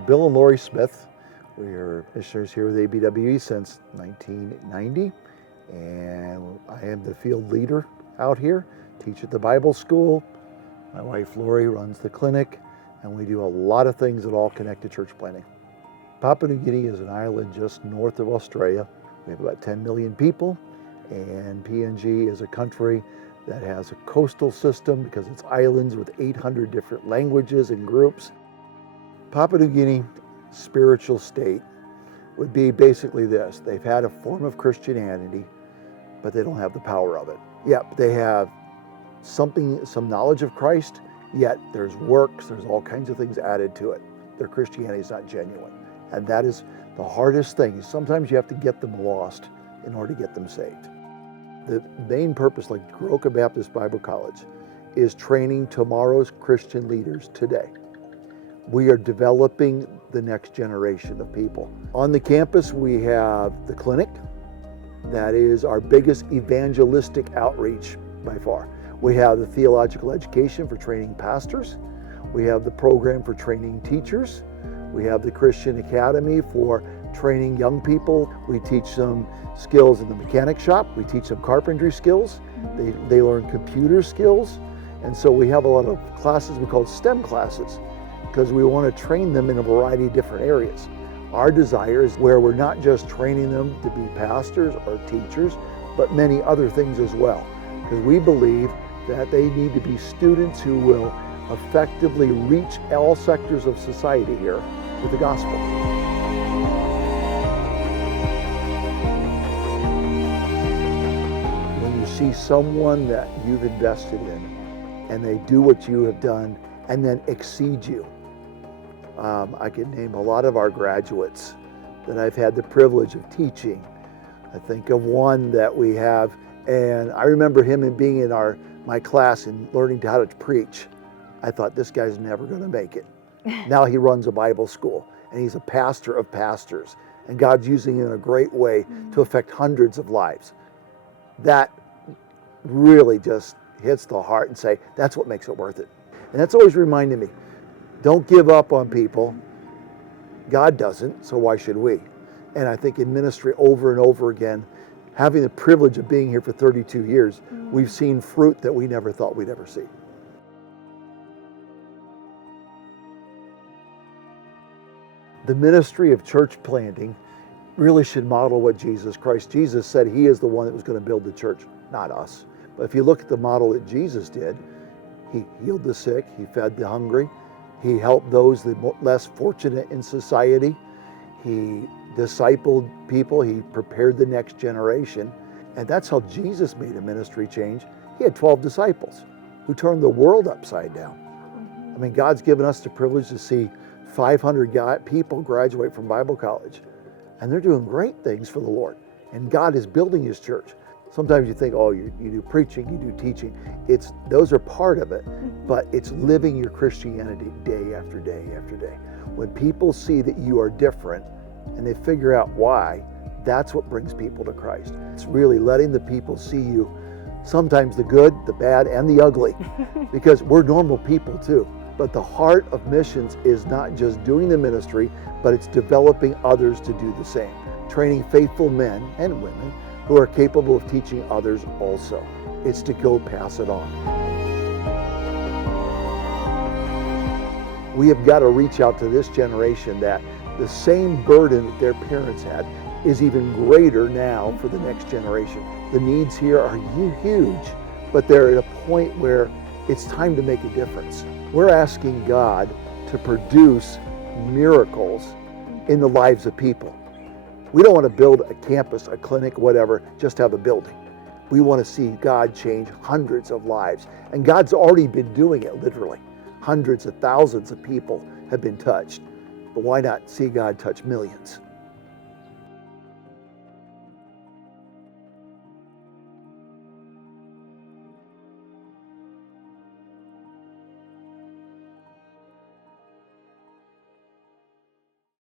We're Bill and Lori Smith. We are missionaries here with ABWE since 1990, and I am the field leader out here, teach at the Bible school. My wife Lori runs the clinic, and we do a lot of things that all connect to church planting. Papua New Guinea is an island just north of Australia. We have about 10 million people, and PNG is a country that has a coastal system because it's islands with 800 different languages and groups. Papua New Guinea spiritual state would be basically this. They've had a form of Christianity, but they don't have the power of it. Yep, they have some knowledge of Christ, yet there's works, there's all kinds of things added to it. Their Christianity is not genuine. And that is the hardest thing. Sometimes you have to get them lost in order to get them saved. The main purpose, like Goroka Baptist Bible College, is training tomorrow's Christian leaders today. We are developing the next generation of people. On the campus, we have the clinic. That is our biggest evangelistic outreach by far. We have the theological education for training pastors. We have the program for training teachers. We have the Christian Academy for training young people. We teach them skills in the mechanic shop. We teach them carpentry skills. They learn computer skills. And so we have a lot of classes we call STEM classes, because we want to train them in a variety of different areas. Our desire is where we're not just training them to be pastors or teachers, but many other things as well. Because we believe that they need to be students who will effectively reach all sectors of society here with the gospel. When you see someone that you've invested in and they do what you have done and then exceed you, I can name a lot of our graduates that I've had the privilege of teaching. I think of one that we have, and I remember him being in my class and learning how to preach. I thought, this guy's never going to make it. Now he runs a Bible school, and he's a pastor of pastors, and God's using him in a great way to affect hundreds of lives. That really just hits the heart and say, that's what makes it worth it. And that's always reminded me, don't give up on people. God doesn't, so why should we? And I think in ministry over and over again, having the privilege of being here for 32 years, we've seen fruit that we never thought we'd ever see. The ministry of church planting really should model what Jesus said he is the one that was going to build the church, not us. But if you look at the model that Jesus did, he healed the sick, he fed the hungry, he helped those that less fortunate in society, he discipled people, he prepared the next generation. And that's how Jesus made a ministry change. He had 12 disciples who turned the world upside down. I mean, God's given us the privilege to see 500 people graduate from Bible college, and they're doing great things for the Lord. And God is building his church. Sometimes you think, oh, you do preaching, you do teaching. Those are part of it, but it's living your Christianity day after day after day. When people see that you are different and they figure out why, that's what brings people to Christ. It's really letting the people see you, sometimes the good, the bad, and the ugly, because we're normal people too. But the heart of missions is not just doing the ministry, but it's developing others to do the same. Training faithful men and women who are capable of teaching others also. It's to go pass it on. We have got to reach out to this generation that the same burden that their parents had is even greater now for the next generation. The needs here are huge, but they're at a point where it's time to make a difference. We're asking God to produce miracles in the lives of people. We don't want to build a campus, a clinic, whatever, just have a building. We want to see God change hundreds of lives. And God's already been doing it, literally. Hundreds of thousands of people have been touched. But why not see God touch millions?